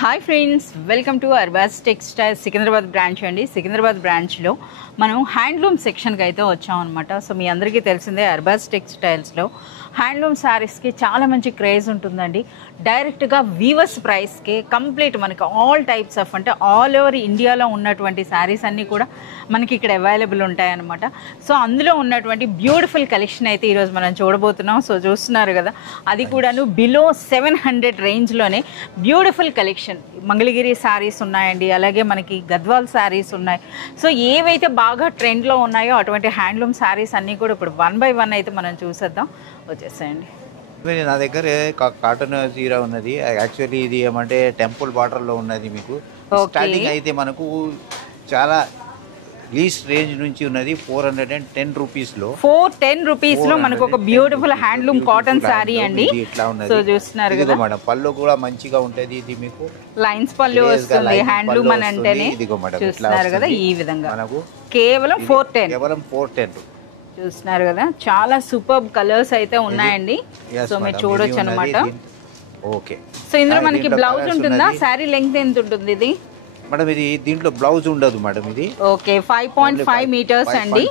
Hi friends, welcome to Arbaz textiles Secunderabad branch అండి. సికింద్రాబాద్ బ్రాంచ్లో మనం హ్యాండ్లూమ్ సెక్షన్కి అయితే వచ్చామన్నమాట. సో మీ అందరికీ తెలిసిందే అర్బాస్ టెక్స్టైల్స్లో హ్యాండ్లూమ్ శారీస్కి చాలా మంచి క్రేజ్ ఉంటుందండి. డైరెక్ట్గా వీవర్స్ ప్రైస్కి కంప్లీట్ మనకి ఆల్ టైప్స్ ఆఫ్ అంటే ఆల్ ఓవర్ ఇండియాలో ఉన్నటువంటి శారీస్ అన్నీ కూడా మనకి ఇక్కడ అవైలబుల్ ఉంటాయన్నమాట. సో అందులో ఉన్నటువంటి బ్యూటిఫుల్ కలెక్షన్ అయితే ఈరోజు మనం చూడబోతున్నాం. సో చూస్తున్నారు కదా, అది కూడాను బిలో 700 రేంజ్లోనే బ్యూటిఫుల్ కలెక్షన్. మంగళగిరి శారీస్ ఉన్నాయండి, అలాగే మనకి గద్వాల్ శారీస్ ఉన్నాయి. సో ఏవైతే బాగా ట్రెండ్లో ఉన్నాయో అటువంటి హ్యాండ్లూమ్ శారీస్ అన్నీ కూడా ఇప్పుడు 1 by 1 అయితే మనం చూసేద్దాం. వచ్చేసేయండి. నా దగ్గర కాటన్ చీర ఉన్నది. యాక్చువల్లీ ఇది ఏమంటే టెంపుల్ బార్డర్లో ఉన్నది. మీకు స్టార్టింగ్ అయితే మనకు చాలా లీస్ట్ రేంజ్ నుంచి ఉన్నది 410 రూపీస్లో. 410 రూపీస్లో మనకు ఒక బ్యూటిఫుల్ హ్యాండ్లూమ్ కాటన్ శారీ అండి. ఇట్లా ఉన్నది. సో చూస్తున్నారు కదా మేడం, పళ్ళు కూడా మంచిగా ఉంటది. ఇది మీకు లైన్స్ పళ్ళు వస్తుంది. హ్యాండ్లూమ్ అని అంటేనే చూస్తున్నారు కదా, ఈ విధంగా మనకు కేవలం 410 చూస్తున్నారు కదా. చాలా సూపర్ కలర్స్ అయితే ఉన్నాయండి. సో మీరు చూడొచ్చు అనమాట. ఓకే. సో ఇందులో మనకి బ్లౌజ్ ఉంటుందా? శారీ లెంగ్త్ ఎంత ఉంటుంది ఇది మేడం? ఇది దీంట్లో బ్లౌజ్ ఉండదు మేడం. ఇది ఓకే 5.5 మీటర్స్ అండి.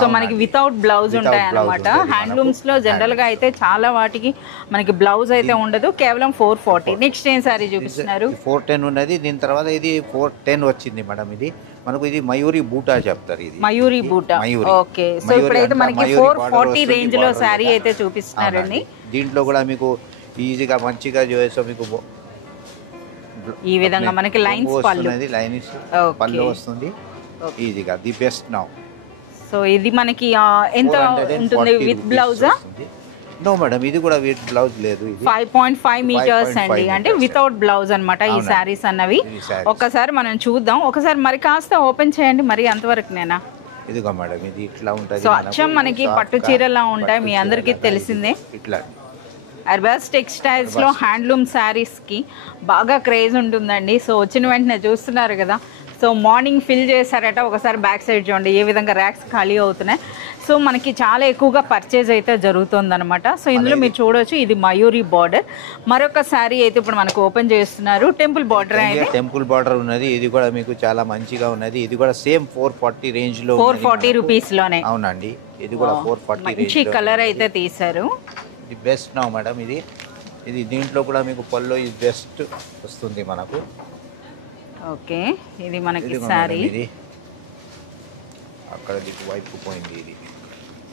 సో మనకి వితౌట్ బ్లౌజ్ ఉంటాయి అనమాట. హ్యాండ్లూమ్స్ లో జనరల్ గా అయితే చాలా వాటికి మనకి బ్లౌజ్ అయితే ఉండదు. కేవలం 440. నెక్స్ట్ ఏం సారీ చూపిస్తున్నారు? 410 ఉన్నది. దీని తర్వాత ఇది 410 వచ్చింది మేడం. ఇది మనకు ఇది మయూరి బూటా చెప్తారు. ఇది మయూరి బూటా. ఓకే. సో ఇప్పుడైతే మనకి 440 రేంజ్ లో శారీ అయితే చూపిస్తున్నారండి. దీంట్లో కూడా మీకు ఈజీగా మంచిగా చేసో మీకు ఈ విధంగా మనకి లైన్స్ పళ్ళు వస్తుంది ఈజీగా. The best now. సో ఇది మనకి ఎంత ఉంటుంది విత్ బ్లౌజ్? నో మేడం, ఇది కూడా విత్ బ్లౌజ్ లేదు. 5.5 మీటర్స్ అండి, అంటే వితౌట్ బ్లౌజ్ అన్నమాట ఈ శారీస్ అన్నవి. ఒకసారి మనం చూద్దాం. ఒకసారి మరి కాస్త ఓపెన్ చేయండి. మరి అంతవరకు నేనా? ఇదిగో మేడం, ఇది ఇట్లా ఉంటుంది. సో అచ్చం మనకి పట్టు చీరలా ఉంటాయి, మీ అందరికీ తెలిసిందే. ఇట్లా అర్బాస్ టెక్స్టైల్స్ లో హ్యాండ్లూమ్ శారీస్ కి బాగా క్రేజ్ ఉంటుందండి. సో వచ్చిన వెంటనే చూస్తున్నారు కదా. సో మార్నింగ్ ఫిల్ చేశారట. ఒకసారి బ్యాక్ సైడ్ చూడండి ఏ విధంగా ర్యాక్స్ ఖాళీ అవుతున్నాయి. సో మనకి చాలా ఎక్కువగా పర్చేజ్ అయితే జరుగుతుంది అనమాట. సో ఇందులో మీరు చూడొచ్చు, ఇది మయూరి బార్డర్. మరొక శారీ అయితే ఇప్పుడు మనకు ఓపెన్ చేస్తున్నారు. టెంపుల్ బార్డర్ అయితే టెంపుల్ బార్డర్ ఉన్నది. ఇది కూడా మీకు చాలా మంచిగా ఉన్నది. ఇది కూడా సేమ్ 440 రేంజ్ లో, 440 రూపీస్ లోనే. అవునండి, ఇది కూడా 440 మంచి కలర్ అయితే తీశారు. ఇది బెస్ట్ నౌ మేడం. ఇది దీంట్లో కూడా మీకు పళ్ళు ఇది బెస్ట్ వస్తుంది మనకు. ఓకే. ఇది మనకి సారీ ఇది అక్కడ దిక్కు వైపు పోయింది.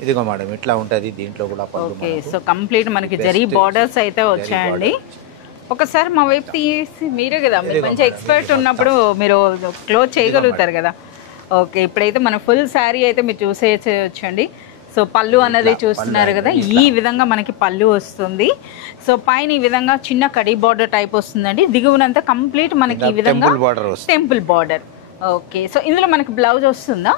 ఇదిగో మేడం ఇట్లా ఉంటుంది. దీంట్లో కూడా పళ్ళు. ఓకే. సో కంప్లీట్ మనకి జరీ బార్డర్స్ అయితే వచ్చాయండి. ఒకసారి మా వైపు తీసి, మీరే కదా మీరు మంచి ఎక్స్పర్ట్ ఉన్నప్పుడు మీరు క్లోజ్ చేయగలుగుతారు కదా. ఓకే. ఇప్పుడైతే మన ఫుల్ శారీ అయితే మీరు చూసేయచ్చండి. సో పళ్ళు అన్నది చూస్తున్నారు కదా, ఈ విధంగా మనకి పళ్ళు వస్తుంది. సో పైన ఈ విధంగా చిన్న కడి బార్డర్ టైప్ వస్తుందండి. దిగువనంతా కంప్లీట్ మనకి ఈ విధంగా టెంపుల్ బార్డర్. ఓకే. సో ఇందులో మనకి బ్లౌజ్ వస్తుందా?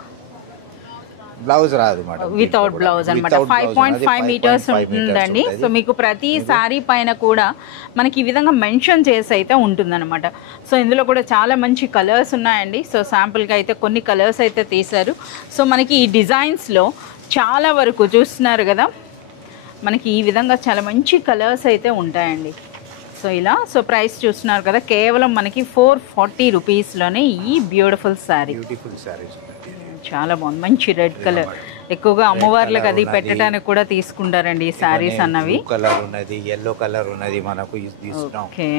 బ్లౌజ్ రాదు మేడం, వితౌట్ బ్లౌజ్ అనమాట. 5.5 మీటర్స్ ఉంటుందండి. సో మీకు ప్రతి శారీ పైన కూడా మనకి ఈ విధంగా మెన్షన్ చేసి అయితే ఉంటుందన్నమాట. సో ఇందులో కూడా చాలా మంచి కలర్స్ ఉన్నాయండి. సో శాంపుల్గా అయితే కొన్ని కలర్స్ అయితే తీశారు. సో మనకి ఈ డిజైన్స్లో చాలా వరకు చూస్తున్నారు కదా, మనకి ఈ విధంగా చాలా మంచి కలర్స్ అయితే ఉంటాయండి. సో ఇలా సో ప్రైస్ చూస్తున్నారు కదా, కేవలం మనకి 440 రూపీస్లోనే ఈ బ్యూటిఫుల్ శారీ. చాలా బాగుంది. మంచి రెడ్ కలర్. ఎక్కువగా అమ్మవార్లకు అది పెట్టడానికి కూడా తీసుకుంటారండి ఈ శారీస్ అన్నవి. కలర్ ఉన్నది, yellow కలర్ ఉన్నది మనకు. ఓకే.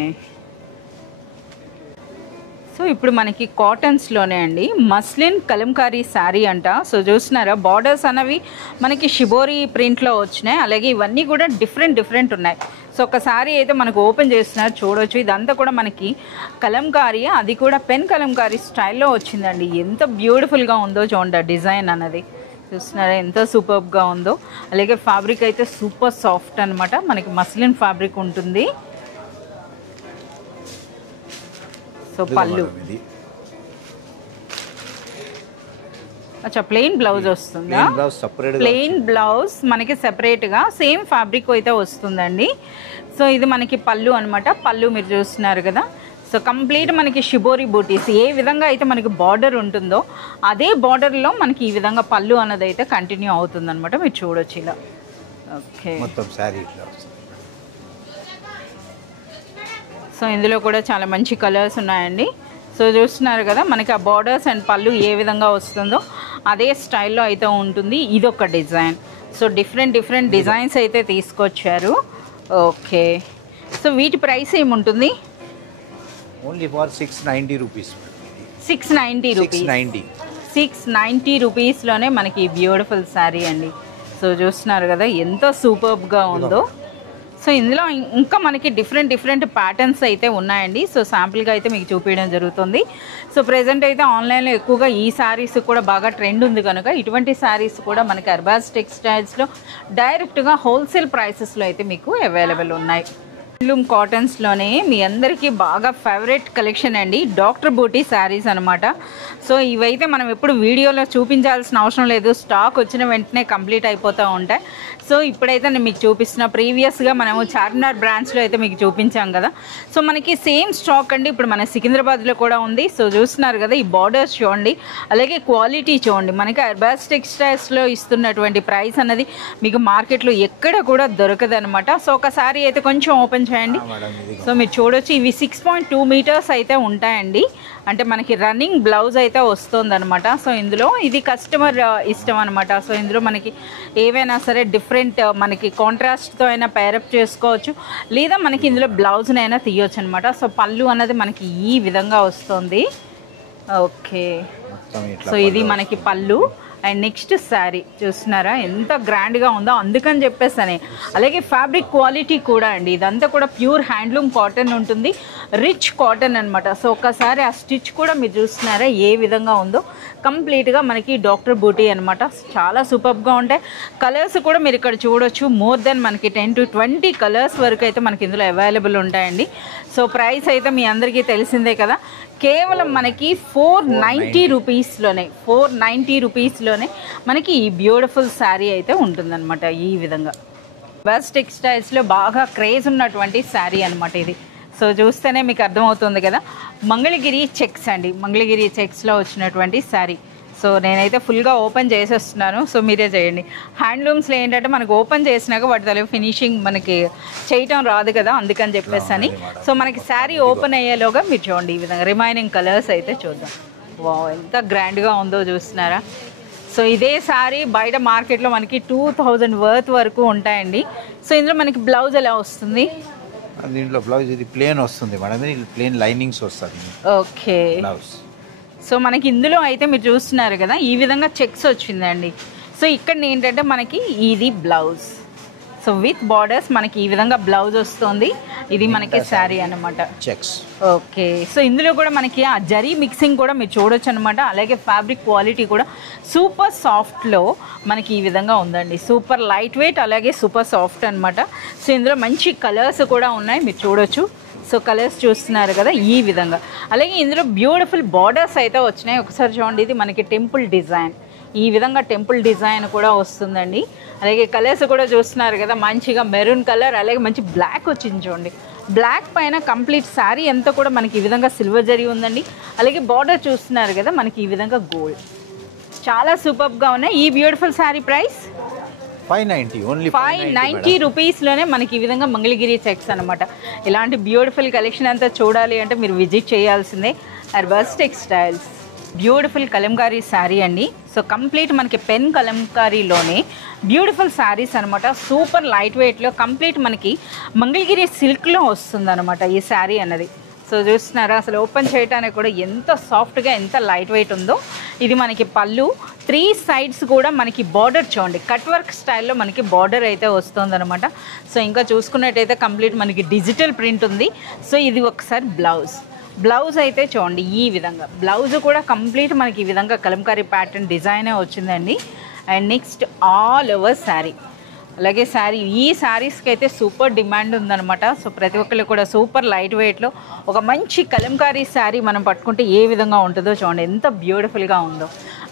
సో ఇప్పుడు మనకి కాటన్స్లోనే అండి మస్లిన్ కలంకారీ శారీ అంట. సో చూస్తున్నారా, బార్డర్స్ అనేవి మనకి షిబోరి ప్రింట్లో వచ్చినాయి. అలాగే ఇవన్నీ కూడా డిఫరెంట్ ఉన్నాయి. సో ఒక శారీ అయితే మనకు ఓపెన్ చేస్తున్నారు, చూడవచ్చు. ఇదంతా కూడా మనకి కలంకారీ, అది కూడా పెన్ కలంకారీ స్టైల్లో వచ్చిందండి. ఎంత బ్యూటిఫుల్గా ఉందో చూడండి డిజైన్ అన్నది. చూస్తున్నారా ఎంత సూపర్గా ఉందో. అలాగే ఫ్యాబ్రిక్ అయితే సూపర్ సాఫ్ట్ అనమాట. మనకి మస్లిన్ ఫ్యాబ్రిక్ ఉంటుంది. సో పళ్ళు అచ్చా ప్లెయిన్ బ్లౌజ్ వస్తుందా? ప్లెయిన్ బ్లౌజ్ మనకి సెపరేట్గా సేమ్ ఫ్యాబ్రిక్ అయితే వస్తుందండి. సో ఇది మనకి పళ్ళు అనమాట. పళ్ళు మీరు చూస్తున్నారు కదా. సో కంప్లీట్ మనకి షిబోరి బూటీస్ ఏ విధంగా అయితే మనకి బార్డర్ ఉంటుందో అదే బార్డర్లో మనకి ఈ విధంగా పళ్ళు అన్నది అయితే కంటిన్యూ అవుతుంది అనమాట. మీరు చూడొచ్చు ఇలా. ఓకే. మొత్తం శారీ సో ఇందులో కూడా చాలా మంచి కలర్స్ ఉన్నాయండి. సో చూస్తున్నారు కదా మనకి ఆ బార్డర్స్ అండ్ పళ్ళు ఏ విధంగా వస్తుందో అదే స్టైల్లో అయితే ఉంటుంది. ఇదొక డిజైన్. సో డిఫరెంట్ డిజైన్స్ అయితే తీసుకొచ్చారు. ఓకే, సో వీటి ప్రైస్ ఏముంటుంది? Only for 690 rupees. 690 రూపీస్. 690 రూపీస్లోనే మనకి బ్యూటిఫుల్ శారీ అండి. సో చూస్తున్నారు కదా ఎంత సూపర్బ్గా ఉందో. సో ఇందులో ఇంకా మనకి డిఫరెంట్ ప్యాటర్న్స్ అయితే ఉన్నాయండి. సో శాంపుల్గా అయితే మీకు చూపించడం జరుగుతుంది. సో ప్రెజెంట్ అయితే ఆన్లైన్లో ఎక్కువగా ఈ శారీస్ కూడా బాగా ట్రెండ్ ఉంది కనుక ఇటువంటి శారీస్ కూడా మనకి అర్బాజ్ టెక్స్టైల్స్లో డైరెక్ట్గా హోల్సేల్ ప్రైసెస్లో అయితే మీకు అవైలబుల్ ఉన్నాయి. హ్యాండ్లూమ్ కాటన్స్లోనే మీ అందరికీ బాగా ఫేవరెట్ కలెక్షన్ అండి, డాక్టర్ బూటీ శారీస్ అనమాట. సో ఇవైతే మనం ఎప్పుడు వీడియోలో చూపించాల్సిన అవసరం లేదు, స్టాక్ వచ్చిన వెంటనే కంప్లీట్ అయిపోతూ ఉంటాయి. సో ఇప్పుడైతే నేను మీకు చూపిస్తున్న ప్రీవియస్గా మనము చార్మినార్ బ్రాంచ్లో అయితే మీకు చూపించాం కదా. సో మనకి సేమ్ స్టాక్ అండి ఇప్పుడు మన సికింద్రాబాద్లో కూడా ఉంది. సో చూస్తున్నారు కదా ఈ బార్డర్స్ చూడండి, అలాగే క్వాలిటీ చూడండి. మనకి అర్బాజ్ టెక్స్టైల్స్లో ఇస్తున్నటువంటి ప్రైస్ అన్నది మీకు మార్కెట్లో ఎక్కడ కూడా దొరకదు అనమాట. సో ఒకసారి అయితే కొంచెం ఓపెన్ చేయండి. సో మీరు చూడొచ్చు ఇవి 6.2 మీటర్స్ అయితే ఉంటాయండి. అంటే మనకి రన్నింగ్ బ్లౌజ్ అయితే వస్తుంది అనమాట. సో ఇందులో ఇది కస్టమర్ ఇష్టం అనమాట. సో ఇందులో మనకి ఏవైనా సరే డిఫరెంట్ మనకి కాంట్రాస్ట్తో అయినా పేరప్ చేసుకోవచ్చు, లేదా మనకి ఇందులో బ్లౌజ్నైనా తీయొచ్చు అనమాట. సో పళ్ళు అన్నది మనకి ఈ విధంగా వస్తుంది. ఓకే, సో ఇది మనకి పళ్ళు. అండ్ నెక్స్ట్ శారీ చూస్తున్నారా ఎంత గ్రాండ్గా ఉందో, అందుకని చెప్పేస్తానే. అలాగే ఫ్యాబ్రిక్ క్వాలిటీ కూడా అండి, ఇదంతా కూడా ప్యూర్ హ్యాండ్లూమ్ కాటన్ ఉంటుంది, రిచ్ కాటన్ అనమాట. సో ఒక్కసారి ఆ స్టిచ్ కూడా మీరు చూస్తున్నారా ఏ విధంగా ఉందో, కంప్లీట్గా మనకి డాక్టర్ బూటీ అనమాట. చాలా సూపర్గా ఉంటాయి. కలర్స్ కూడా మీరు ఇక్కడ చూడొచ్చు, మోర్ దెన్ మనకి 10 to 20 కలర్స్ వరకు అయితే మనకి ఇందులో అవైలబుల్ ఉంటాయండి. సో ప్రైస్ అయితే మీ అందరికీ తెలిసిందే కదా, కేవలం మనకి 490 రూపీస్లోనే 490 రూపీస్లోనే మనకి ఈ బ్యూటిఫుల్ శారీ అయితే ఉంటుందన్నమాట. ఈ విధంగా అర్బాజ్ టెక్స్టైల్స్లో బాగా క్రేజ్ ఉన్నటువంటి శారీ అనమాట ఇది. సో చూస్తేనే మీకు అర్థమవుతుంది కదా, మంగళగిరి చెక్స్ అండి, మంగళగిరి చెక్స్లో వచ్చినటువంటి శారీ. సో నేనైతే ఫుల్గా ఓపెన్ చేసేస్తున్నాను, సో మీరే చేయండి. హ్యాండ్లూమ్స్లో ఏంటంటే మనకు ఓపెన్ చేసినాక వాటి తల ఫినిషింగ్ మనకి చేయటం రాదు కదా, అందుకని చెప్పేసి అని. సో మనకి శారీ ఓపెన్ అయ్యేలోగా మీరు చూడండి ఈ విధంగా రిమైనింగ్ కలర్స్ అయితే చూద్దాం. వావ్ ఎంత గ్రాండ్గా ఉందో చూస్తున్నారా. సో ఇదే శారీ బయట మార్కెట్లో మనకి 2000 వర్త్ వరకు ఉంటాయండి. సో ఇందులో మనకి బ్లౌజ్ ఎలా వస్తుంది? దీంట్లో బ్లౌజ్ ఇది ప్లేన్ వస్తుంది మేడం, ఇది ప్లేన్ లైనింగ్స్ వస్తుంది. Okay, blouse. సో మనకి ఇందులో అయితే మీరు చూస్తున్నారు కదా ఈ విధంగా చెక్స్ వచ్చిందండి. సో ఇక్కడ ఏంటంటే మనకి ఇది బ్లౌజ్, సో విత్ బార్డర్స్ మనకి ఈ విధంగా బ్లౌజ్ వస్తుంది. ఇది మనకి శారీ అన్నమాట, చెక్స్. ఓకే, సో ఇందులో కూడా మనకి ఆ జరీ మిక్సింగ్ కూడా మీరు చూడొచ్చు అనమాట. అలాగే ఫ్యాబ్రిక్ క్వాలిటీ కూడా సూపర్ సాఫ్ట్లో మనకి ఈ విధంగా ఉందండి, సూపర్ లైట్ వెయిట్ అలాగే సూపర్ సాఫ్ట్ అనమాట. సో ఇందులో మంచి కలర్స్ కూడా ఉన్నాయి మీరు చూడొచ్చు. సో కలర్స్ చూస్తున్నారు కదా ఈ విధంగా. అలాగే ఇందులో బ్యూటిఫుల్ బార్డర్స్ అయితే వచ్చినాయి. ఒకసారి చూడండి, ఇది మనకి టెంపుల్ డిజైన్, ఈ విధంగా టెంపుల్ డిజైన్ కూడా వస్తుందండి. అలాగే కలర్స్ కూడా చూస్తున్నారు కదా, మంచిగా మెరూన్ కలర్, అలాగే మంచి బ్లాక్ వచ్చింది చూడండి. బ్లాక్ పైన కంప్లీట్ శారీ అంతా కూడా మనకి ఈ విధంగా సిల్వర్ జరీ ఉందండి. అలాగే బార్డర్ చూస్తున్నారు కదా మనకి ఈ విధంగా గోల్డ్. చాలా సూపర్గా ఉన్నాయి. ఈ బ్యూటిఫుల్ శారీ ప్రైస్ 590, ఓన్లీ 590 రూపీస్లోనే మనకి ఈ విధంగా మంగళగిరి చెక్స్ అనమాట. ఇలాంటి బ్యూటిఫుల్ కలెక్షన్ అంతా చూడాలి అంటే మీరు విజిట్ చేయాల్సిందే అర్బాజ్ టెక్స్టైల్స్. బ్యూటిఫుల్ కలంకారీ శారీ అండి. సో కంప్లీట్ మనకి పెన్ కలంకారీలోనే బ్యూటిఫుల్ శారీస్ అనమాట. సూపర్ లైట్ వెయిట్లో కంప్లీట్ మనకి మంగళగిరి సిల్క్లో వస్తుంది అనమాట ఈ శారీ అన్నది. సో చూస్తున్నారా అసలు ఓపెన్ చేయడానికి కూడా ఎంత సాఫ్ట్గా ఎంత లైట్ వెయిట్ ఉందో. ఇది మనకి పళ్ళు, 3 సైడ్స్ కూడా మనకి బార్డర్ చూడండి కట్ వర్క్ స్టైల్లో మనకి బార్డర్ అయితే వస్తుంది అనమాట. సో ఇంకా చూసుకున్నట్టయితే కంప్లీట్ మనకి డిజిటల్ ప్రింట్ ఉంది. సో ఇది ఒకసారి బ్లౌజ్ అయితే చూడండి ఈ విధంగా. బ్లౌజ్ కూడా కంప్లీట్ మనకి ఈ విధంగా కలంకారీ ప్యాటర్న్ డిజైనే వచ్చిందండి. And next all over sari. అలాగే ఈ శారీస్కి అయితే సూపర్ డిమాండ్ ఉందన్నమాట. సో ప్రతి ఒక్కళ్ళు కూడా సూపర్ లైట్ వెయిట్లో ఒక మంచి కలంకారీ శారీ మనం పట్టుకుంటే ఏ విధంగా ఉంటుందో చూడండి, ఎంత బ్యూటిఫుల్గా ఉందో.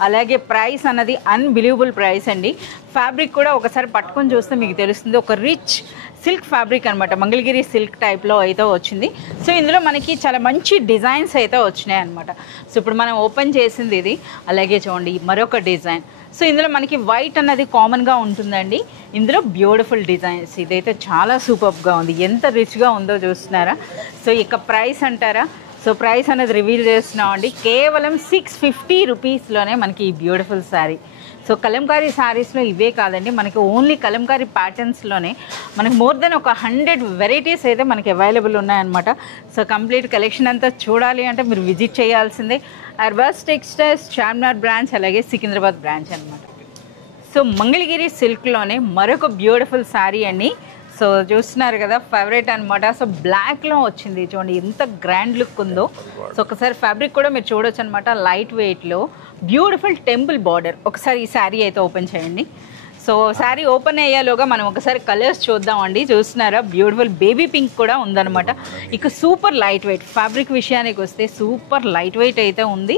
అలాగే ప్రైస్ అన్నది అన్బిలీవబుల్ ప్రైస్ అండి. ఫ్యాబ్రిక్ కూడా ఒకసారి పట్టుకొని చూస్తే మీకు తెలుస్తుంది, ఒక రిచ్ సిల్క్ ఫ్యాబ్రిక్ అనమాట, మంగళగిరి సిల్క్ టైప్లో అయితే వచ్చింది. సో ఇందులో మనకి చాలా మంచి డిజైన్స్ అయితే వచ్చినాయి అనమాట. సో ఇప్పుడు మనం ఓపెన్ చేసింది ఇది. అలాగే చూడండి మరొక డిజైన్, సో ఇందులో మనకి వైట్ అన్నది కామన్గా ఉంటుందండి. ఇందులో బ్యూటిఫుల్ డిజైన్స్, ఇదైతే చాలా సూపర్గా ఉంది, ఎంత రిచ్గా ఉందో చూస్తున్నారా. సో ఇక ప్రైస్ అంటారా, సో ప్రైస్ అనేది రివీల్ చేస్తున్నామండి. కేవలం 650 రూపీస్లోనే మనకి ఈ బ్యూటిఫుల్ శారీ. సో కలంకారీ శారీస్లో ఇవే కాదండి, మనకి ఓన్లీ కలంకారీ ప్యాటర్న్స్లోనే మనకి మోర్ దెన్ ఒక 100 వెరైటీస్ అయితే మనకి అవైలబుల్ ఉన్నాయన్నమాట. సో కంప్లీట్ కలెక్షన్ అంతా చూడాలి అంటే మీరు విజిట్ చేయాల్సిందే అర్బాస్ టెక్స్టైల్స్ చార్మినార్ బ్రాంచ్, అలాగే సికింద్రాబాద్ బ్రాంచ్ అనమాట. సో మంగళగిరి సిల్క్లోనే మరొక బ్యూటిఫుల్ శారీ అండి. సో చూస్తున్నారు కదా, ఫేవరెట్ అనమాట. సో బ్లాక్లో వచ్చింది చూడండి, ఎంత గ్రాండ్ లుక్ ఉందో. సో ఒకసారి ఫ్యాబ్రిక్ కూడా మీరు చూడొచ్చు అనమాట, లైట్ వెయిట్లో బ్యూటిఫుల్ టెంపుల్ బార్డర్. ఒకసారి ఈ శారీ అయితే ఓపెన్ చేయండి. సో శారీ ఓపెన్ అయ్యేలోగా మనం ఒకసారి కలర్స్ చూద్దామండి. చూస్తున్నారా, బ్యూటిఫుల్ బేబీ పింక్ కూడా ఉందన్నమాట. ఇక సూపర్ లైట్ వెయిట్ ఫ్యాబ్రిక్ విషయానికి వస్తే సూపర్ లైట్ వెయిట్ అయితే ఉంది,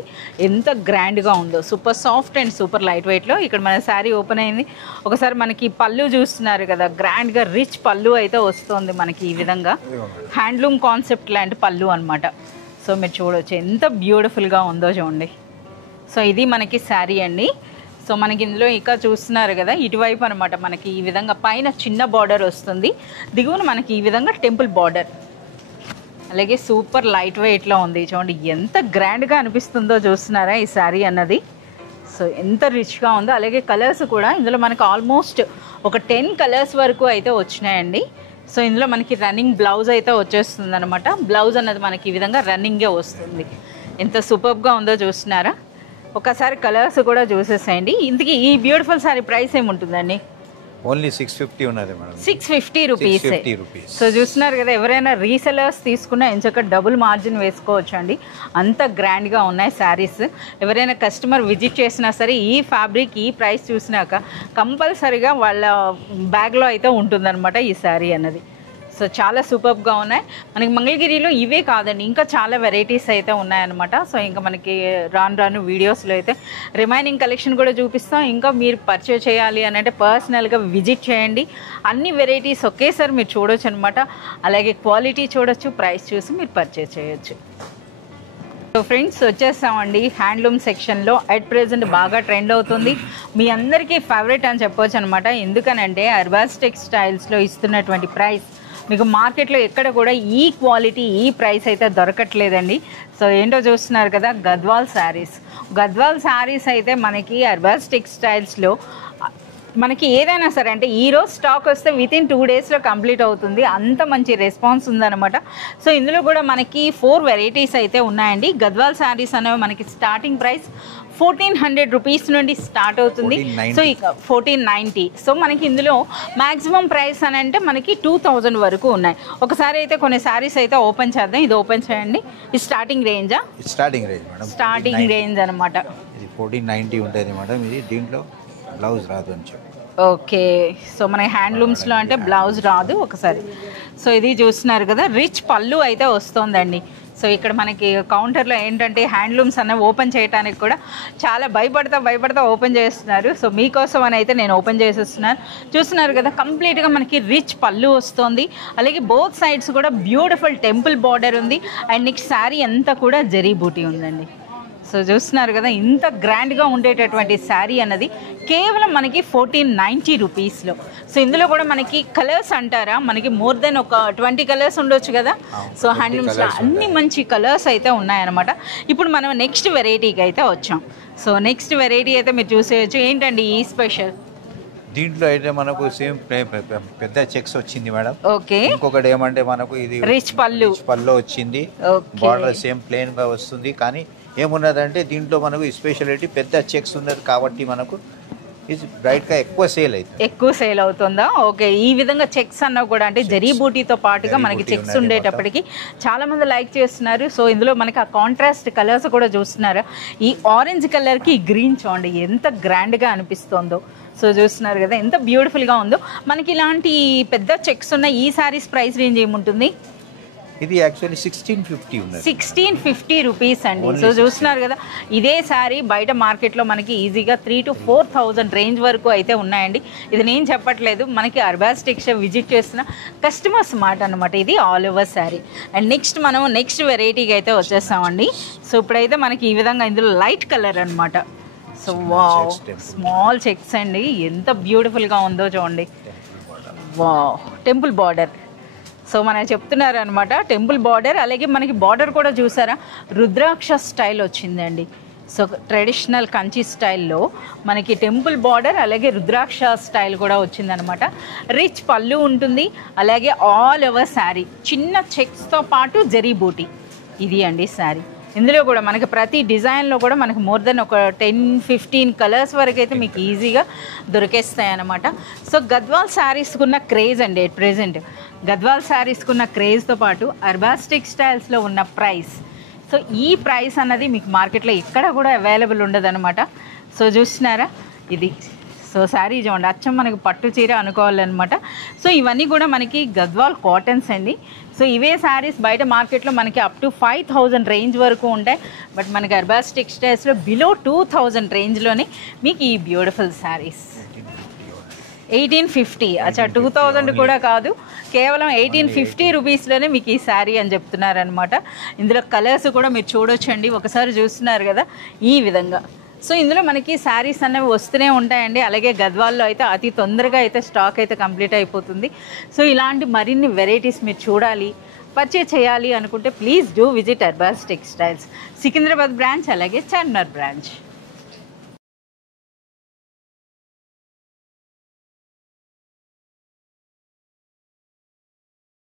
ఎంత గ్రాండ్గా ఉందో, super soft and super light వెయిట్లో. ఇక్కడ మన శారీ ఓపెన్ అయింది. ఒకసారి మనకి పళ్ళు చూస్తున్నారు కదా, గ్రాండ్గా రిచ్ పళ్ళు అయితే వస్తుంది మనకి. ఈ విధంగా హ్యాండ్లూమ్ కాన్సెప్ట్ లాంటి పళ్ళు అనమాట. సో మీరు చూడవచ్చు ఎంత బ్యూటిఫుల్గా ఉందో చూడండి. సో ఇది మనకి శారీ అండి. సో మనకి ఇందులో ఇంకా చూస్తున్నారు కదా, ఇటువైపు అనమాట మనకి ఈ విధంగా పైన చిన్న బార్డర్ వస్తుంది, దిగువన మనకి ఈ విధంగా టెంపుల్ బార్డర్, అలాగే సూపర్ లైట్ వెయిట్లో ఉంది చూడండి, ఎంత గ్రాండ్గా అనిపిస్తుందో చూస్తున్నారా ఈ శారీ అన్నది. సో ఎంత రిచ్గా ఉందో. అలాగే కలర్స్ కూడా ఇందులో మనకు ఆల్మోస్ట్ ఒక 10 కలర్స్ వరకు అయితే వచ్చినాయండి. సో ఇందులో మనకి రన్నింగ్ బ్లౌజ్ అయితే వచ్చేస్తుంది అనమాట. బ్లౌజ్ అన్నది మనకి ఈ విధంగా రన్నింగే వస్తుంది, ఎంత సూపర్గా ఉందో చూస్తున్నారా. ఒకసారి కలర్స్ కూడా చూసేసేయండి. ఇంతకీ ఈ బ్యూటిఫుల్ సారీ ప్రైస్ ఏముంటుందండి? ఓన్లీ 650 ఉన్నది మేడం. 650 రూపీస్. సో చూస్తున్నారు కదా, ఎవరైనా రీసెలర్స్ తీసుకున్నా ఎంచక్క డబుల్ మార్జిన్ వేసుకోవచ్చు అండి, అంత గ్రాండ్గా ఉన్నాయి శారీస్. ఎవరైనా కస్టమర్ విజిట్ చేసినా సరే ఈ ఫ్యాబ్రిక్ ఈ ప్రైస్ చూసినాక కంపల్సరీగా వాళ్ళ బ్యాగ్లో అయితే ఉంటుందన్నమాట ఈ శారీ అన్నది. సో చాలా సూపర్గా ఉన్నాయి. మనకి మంగళగిరిలో ఇవే కాదండి, ఇంకా చాలా వెరైటీస్ అయితే ఉన్నాయన్నమాట. సో ఇంకా మనకి రాను వీడియోస్లో అయితే రిమైనింగ్ కలెక్షన్ కూడా చూపిస్తాం. ఇంకా మీరు పర్చేజ్ చేయాలి అని అంటే పర్సనల్గా విజిట్ చేయండి, అన్ని వెరైటీస్ ఒకేసారి మీరు చూడొచ్చు అనమాట. అలాగే క్వాలిటీ చూడొచ్చు, ప్రైస్ చూసి మీరు పర్చేజ్ చేయొచ్చు. సో ఫ్రెండ్స్ వచ్చేస్తామండి హ్యాండ్లూమ్ సెక్షన్లో. అట్ ప్రెజెంట్ బాగా ట్రెండ్ అవుతుంది, మీ అందరికీ ఫేవరెట్ అని చెప్పవచ్చు అనమాట. ఎందుకనంటే అర్బాస్ టెక్స్టైల్స్లో ఇస్తున్నటువంటి ప్రైస్ మీకు మార్కెట్లో ఎక్కడ కూడా ఈ క్వాలిటీ ఈ ప్రైస్ అయితే దొరకట్లేదండి. సో ఏంటో చూస్తున్నారు కదా, గద్వాల్ శారీస్ అయితే మనకి అర్బాస్ టెక్స్టైల్స్లో మనకి ఏదైనా సరే అంటే ఈరోజు స్టాక్ వస్తే వితిన్ 2 డేస్లో కంప్లీట్ అవుతుంది, అంత మంచి రెస్పాన్స్ ఉందన్నమాట. సో ఇందులో కూడా మనకి 4 వెరైటీస్ అయితే ఉన్నాయండి. గద్వాల్ శారీస్ అనేవి మనకి స్టార్టింగ్ ప్రైస్ 1400 రూపీస్ నుండి స్టార్ట్ అవుతుంది. సో ఇక 1490. సో మనకి ఇందులో మ్యాక్సిమం ప్రైస్ అని అంటే మనకి 2000 వరకు ఉన్నాయి. ఒకసారి అయితే కొన్ని శారీస్ అయితే ఓపెన్ చేద్దాం. ఇది ఓపెన్ చేయండి. ఇది స్టార్టింగ్ రేంజా? స్టార్టింగ్ రేంజ్ అనమాట. ఇది 1490 ఉంటుంది మేడం. ఇది దీంట్లో బ్లౌజ్ రాదు అని చెప్పి. ఓకే, సో మనకి హ్యాండ్లూమ్స్లో అంటే బ్లౌజ్ రాదు. ఒకసారి సో ఇది చూస్తున్నారు కదా, రిచ్ పళ్ళు అయితే వస్తుందండి. సో ఇక్కడ మనకి కౌంటర్లో ఏంటంటే హ్యాండ్లూమ్స్ అన్నవి ఓపెన్ చేయడానికి కూడా చాలా భయపడతా ఓపెన్ చేస్తున్నారు. సో మీకోసం అని అయితే నేను ఓపెన్ చేసేస్తున్నాను. చూస్తున్నారు కదా, కంప్లీట్గా మనకి రిచ్ పళ్ళు వస్తుంది, అలాగే బోత్ సైడ్స్ కూడా బ్యూటిఫుల్ టెంపుల్ బార్డర్ ఉంది. అండ్ నెక్స్ట్ శారీ అంతా కూడా జరీ బూటీ ఉందండి. సో చూస్తున్నారు కదా, ఇంత గ్రాండ్గా ఉండేటటువంటి శారీ అన్నది కేవలం మనకి 1490 రూపీస్లో. సో ఇందులో కూడా మనకి కలర్స్ అంటారా, మనకి మోర్ దెన్ ఒక 20 కలర్స్ ఉండొచ్చు కదా. సో హ్యాండ్లూమ్స్లో అన్ని మంచి కలర్స్ అయితే ఉన్నాయన్నమాట. ఇప్పుడు మనం నెక్స్ట్ వెరైటీకి అయితే వచ్చాం. సో నెక్స్ట్ వెరైటీ అయితే మీరు చూసేయచ్చు. ఏంటండి ఈ స్పెషల్? దీంట్లో అయితే మనకు సేమ్ పెద్ద చెక్స్ వచ్చింది మేడం. ఓకే, ఇంకొకటి ఏమంటే మనకు ఇది రిచ్ పళ్ళు వచ్చింది, బార్డర్ సేమ్ ప్లెయిన్ గా వస్తుంది. కానీ ఏమున్నదంటే దీంట్లో మనకు స్పెషాలిటీ పెద్ద చెక్స్ ఉన్నది కాబట్టి మనకు ఇది బ్రైట్ గా ఎక్కువ సేల్ అవుతుందా? ఓకే, ఈ విధంగా చెక్స్ అన్నా కూడా అంటే జరీ బూటీతో పాటుగా మనకి చెక్స్ ఉండేటప్పటికి చాలా మంది లైక్ చేస్తున్నారు. సో ఇందులో మనకి ఆ కాంట్రాస్ట్ కలర్స్ కూడా చూస్తున్నారు. ఈ ఆరెంజ్ కలర్ కి గ్రీన్ చూడండి ఎంత గ్రాండ్ గా అనిపిస్తుందో. సో చూస్తున్నారు కదా ఎంత బ్యూటిఫుల్ గా ఉందో. మనకి ఇలాంటి పెద్ద చెక్స్ ఉన్న ఈ సారీస్ ప్రైస్ రేంజ్ ఏముంటుంది? ఇది యాక్చువల్లీ 1650 ఉన్నది. 1650 రూపీస్ అండి. సో చూస్తున్నారు కదా, ఇదే శారీ బయట మార్కెట్లో మనకి ఈజీగా 3,000 to 4,000 రేంజ్ వరకు అయితే ఉన్నాయండి. ఇది నేను చెప్పట్లేదు, మనకి అర్బాస్ టెక్స్టైల్ విజిట్ చేస్తున్న కస్టమర్స్ మాట అనమాట. ఇది ఆల్ ఓవర్ శారీ. అండ్ మనం నెక్స్ట్ వెరైటీకి అయితే వచ్చేస్తామండి. సో ఇప్పుడైతే మనకి ఈ విధంగా ఇందులో లైట్ కలర్ అనమాట. సో వావ్, స్మాల్ చెక్స్ అండి, ఎంత బ్యూటిఫుల్గా ఉందో చూడండి. Wow, temple border. సో మనకి చెప్తున్నారు అనమాట టెంపుల్ బార్డర్. అలాగే మనకి బార్డర్ కూడా చూసారా రుద్రాక్ష స్టైల్ వచ్చిందండి. సో ట్రెడిషనల్ కంచి స్టైల్లో మనకి టెంపుల్ బార్డర్ అలాగే రుద్రాక్ష స్టైల్ కూడా వచ్చిందనమాట. రిచ్ పళ్ళు ఉంటుంది. అలాగే ఆల్ ఓవర్ శారీ చిన్న చెక్స్తో పాటు జరీ బూటీ. ఇది అండి శారీ. ఇందులో కూడా మనకి ప్రతి డిజైన్లో కూడా మనకి మోర్ దెన్ ఒక 10-15 కలర్స్ వరకు అయితే మీకు ఈజీగా దొరికేస్తాయి అన్నమాట. సో గద్వాల్ శారీస్కున్న క్రేజ్ అండి ఎట్ ప్రెజెంట్. గద్వాల్ శారీస్కున్న క్రేజ్తో పాటు అర్బాస్ టెక్స్టైల్స్లో ఉన్న ప్రైస్. సో ఈ ప్రైస్ అన్నది మీకు మార్కెట్లో ఎక్కడ కూడా అవైలబుల్ ఉండదన్నమాట. సో చూస్తున్నారా ఇది. సో శారీ చూడండి అచ్చం మనకి పట్టు చీర అనుకోవాలన్నమాట. సో ఇవన్నీ కూడా మనకి గద్వాల్ కాటన్స్ అండి. సో ఇవే శారీస్ బయట మార్కెట్లో మనకి అప్ టు 5000 రేంజ్ వరకు ఉంటాయి. బట్ మనకి అర్బాస్ టెక్స్టైల్స్లో బిలో 2000 రేంజ్లోనే మీకు ఈ బ్యూటిఫుల్ శారీస్. 1850. అచ్చా 2000 కూడా కాదు, కేవలం 1850 రూపీస్లోనే మీకు ఈ శారీ అని చెప్తున్నారనమాట. ఇందులో కలర్స్ కూడా మీరు చూడొచ్చండి. ఒకసారి చూస్తున్నారు కదా ఈ విధంగా. సో ఇందులో మనకి శారీస్ అనేవి వస్తూనే ఉంటాయండి. అలాగే గద్వాల్లో అయితే అతి తొందరగా అయితే స్టాక్ అయితే కంప్లీట్ అయిపోతుంది. సో ఇలాంటి మరిన్ని వెరైటీస్ మీరు చూడాలి, పర్చేజ్ చేయాలి అనుకుంటే please do visit Arbaz textiles Secunderabad branch అలాగే చార్మినార్ బ్రాంచ్.